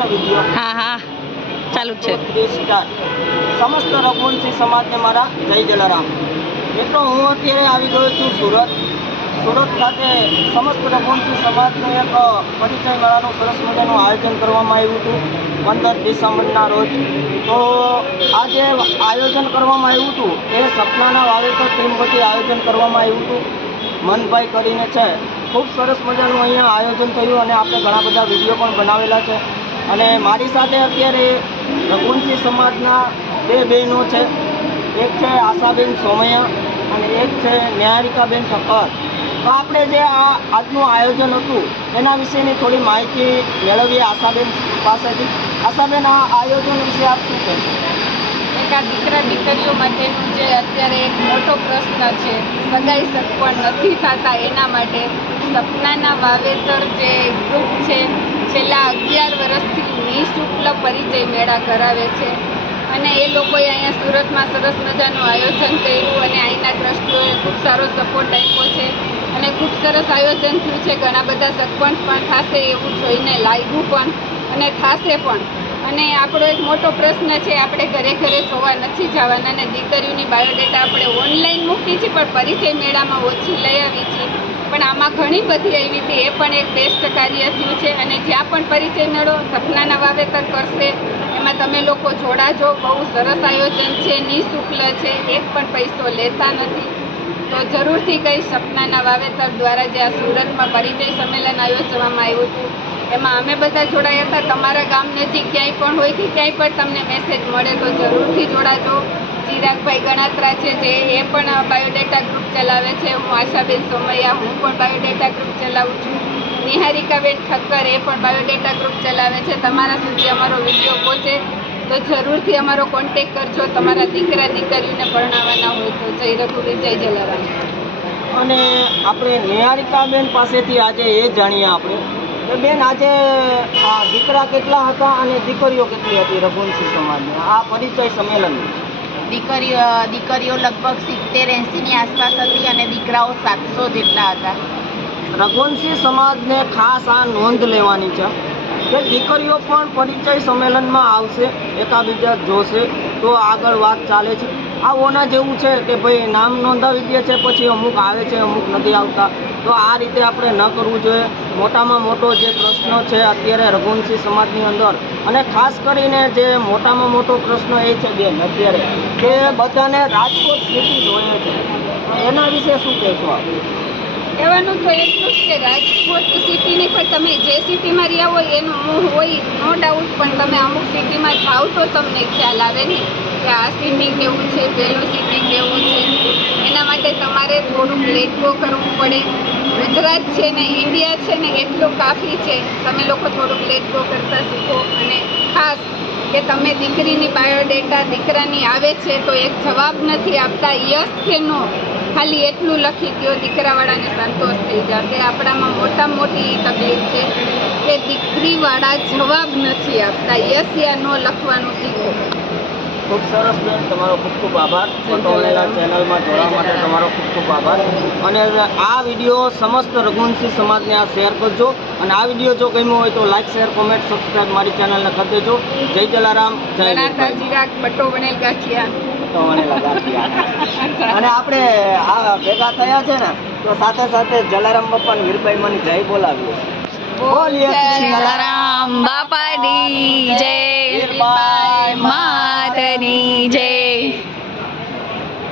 હા હા. ચાલુ છે. સમસ્ત રઘુવંશી સમાજને મારા જય જલારામ. મિત્રો, હું અત્યારે આવી ગયો છું સુરત. સુરત ખાતે સમસ્ત રઘુવંશી સમાજનું એક પરિચય સરસ મજાનું આયોજન કરવામાં આવ્યું હતું, પંદર ડિસેમ્બરના રોજ. તો આ જે આયોજન કરવામાં આવ્યું હતું, એ સપનાના વાવેતર ટીમ વતી આયોજન કરવામાં આવ્યું હતું. મનભાઈ કરીને છે. ખૂબ સરસ મજાનું અહીંયા આયોજન થયું અને આપણે ઘણા બધા વીડિયો પણ બનાવેલા છે. અને મારી સાથે અત્યારે રઘુવંશી સમાજના બે બહેનો છે. એક છે આશાબેન સોમૈયા અને એક છે ન્યાયિકાબેન ઠક્કર તો આપણે જે આ આજનું આયોજન હતું, એના વિશેની થોડી માહિતી મેળવીએ આશાબેન પાસેથી. આશાબેન, આ આયોજન વિશે આપ શું કહેશો? આ દીકરા દીકરીઓ માટેનું જે અત્યારે એક મોટો પ્રશ્ન છે, સગાઈ સગપણ નથી થતા એના માટે સપનાના વાવેતર જે ગ્રુપ છે છેલ્લા અગિયાર વર્ષથી નિઃશુલ્ક પરિચય મેળા કરાવે છે. અને એ લોકોએ અહીંયા સુરતમાં સરસ મજાનું આયોજન કર્યું અને અહીંના ટ્રસ્ટીઓએ ખૂબ સારો સપોર્ટ આપ્યો છે. અને ખૂબ સરસ આયોજન થયું છે. ઘણા બધા સરપંચ પણ થશે એવું જોઈને લાગ્યું પણ અને થશે પણ. અને આપણો એક મોટો પ્રશ્ન છે, આપણે ઘરે ઘરે જોવા નથી જવાના અને દીકરીઓની બાયોડેટા આપણે ઓનલાઈન મૂકી છીએ પણ પરિચય મેળામાં ઓછી લઈ આવી છે. પણ આમાં ઘણી બધી આવી હતી. એ પણ એક બેસ્ટ કાર્ય થયું છે. અને જ્યાં પણ પરિચય મેળો સપનાના વાવેતર કરશે. એમાં તમે લોકો જોડાજો. બહુ સરસ આયોજન છે. નિઃશુલ્ક છે. એક પણ પૈસો લેતા નથી. તો જરૂરથી કઈ સપનાના વાવેતર દ્વારા જે આ સુરતમાં પરિચય સંમેલન આયોજવામાં આવ્યું હતું એમાં અમે બધા જોડાયા હતા. તમારા ગામ નજીક ક્યાંય પણ હોય કે ક્યાંય પણ તમને મેસેજ મળે તો જરૂરથી જોડાજો. ચિરાગભાઈ ગણાત્રા છે જે એ પણ બાયોડેટા ગ્રુપ ચલાવે છે. હું આશાબેન સોમૈયા, હું પણ બાયોડેટા ગ્રુપ ચલાવું છું. નિહારિકાબેન ઠક્કર એ પણ બાયોડેટા ગ્રુપ ચલાવે છે. તમારા સુધી અમારો વીડિયો પહોંચે તો જરૂરથી અમારો કોન્ટેક કરજો. તમારા દીકરા દીકરીઓને ભણાવવાના હોય તો. જય રઘુવીર, જય જલારામ. અને આપણે નિહારિકાબેન પાસેથી આજે એ જાણીએ આપણે. બેન આજે દીકરા કેટલા હતા અને દીકરીઓ કેટલી હતી રઘુવંશી સમાજની? આ પરિચય સંમેલન. દીકરીઓ દીકરીઓ લગભગ સિત્તેર એંસીની આસપાસ હતી અને દીકરાઓ સાતસો જેટલા હતા. રઘુવંશી સમાજને ખાસ આ નોંધ લેવાની છે કે દીકરીઓ પણ પરિચય સંમેલનમાં આવશે એકાબીજા જોશે. તો આગળ વાત ચાલે છે. આ ઓના જેવું છે કે ભાઈ નામ નોંધાવી દે છે પછી અમુક આવે છે અમુક નથી આવતા. તો આ રીતે આપણે ન કરવું જોઈએ. મોટામાં મોટો જે પ્રશ્ન છે અત્યારે રઘુવંશી સમાજની અંદર, અને ખાસ કરીને જે મોટામાં મોટો પ્રશ્ન એ છે બેન અત્યારે, કે બધાને રાજકોટ સિટી જોઈએ છે. એના વિશે શું કહેશો આપ? કહેવાનું તો એટલું જ કે રાજકોટ સિટીની પણ તમે જે સિટીમાં રહ્યા હોય એનું હોય, નો ડાઉટ પણ તમે અમુક સિટીમાં જાઓ તો તમને ખ્યાલ આવે ને, કે આ સિટી કેવું છે પેલું સિટી કેવું છે એના માટે તમારે ગો કરવું પડે. ગુજરાત છે ને, ઇન્ડિયા છે ને, એટલું કાફી છે. તમે લોકો થોડુંક લેટ ગો કરતા શીખો. અને ખાસ કે તમે દીકરીની બાયોડેટા દીકરાની આવે છે, તો એક જવાબ નથી આપતા. યસ કે નો? ખાલી એટલું લખી દો દીકરાવાળાને સંતોષ થઈ જશે. આપણામાં મોટામાં મોટી તકલીફ છે કે દીકરીવાળા જવાબ નથી આપતા. યસ યા નો લખવાનું શીખો. ખૂબ સરસ બેન તમારો ખૂબ ખૂબ આભાર. પટોળેલા ચેનલમાં જોડવા માટે તમારો ખૂબ ખૂબ આભાર. અને આ વીડિયો સમસ્ત રઘુવંશી સમાજને આ શેર કરજો. અને આ વીડિયો જો ગમ્યો હોય તો લાઈક શેર કોમેન્ટ સબસ્ક્રાઈબ મારી ચેનલને કરી દેજો. જય જલારામ જય બટો બનેલ ગાંઠિયા. અને આપણે આ ભેગા થયા છે ને તો સાથે સાથે જલારામ બાપાની વીરભાઈ મને જય બોલાવ્યો બોલીએ જલારામ બાપાની જય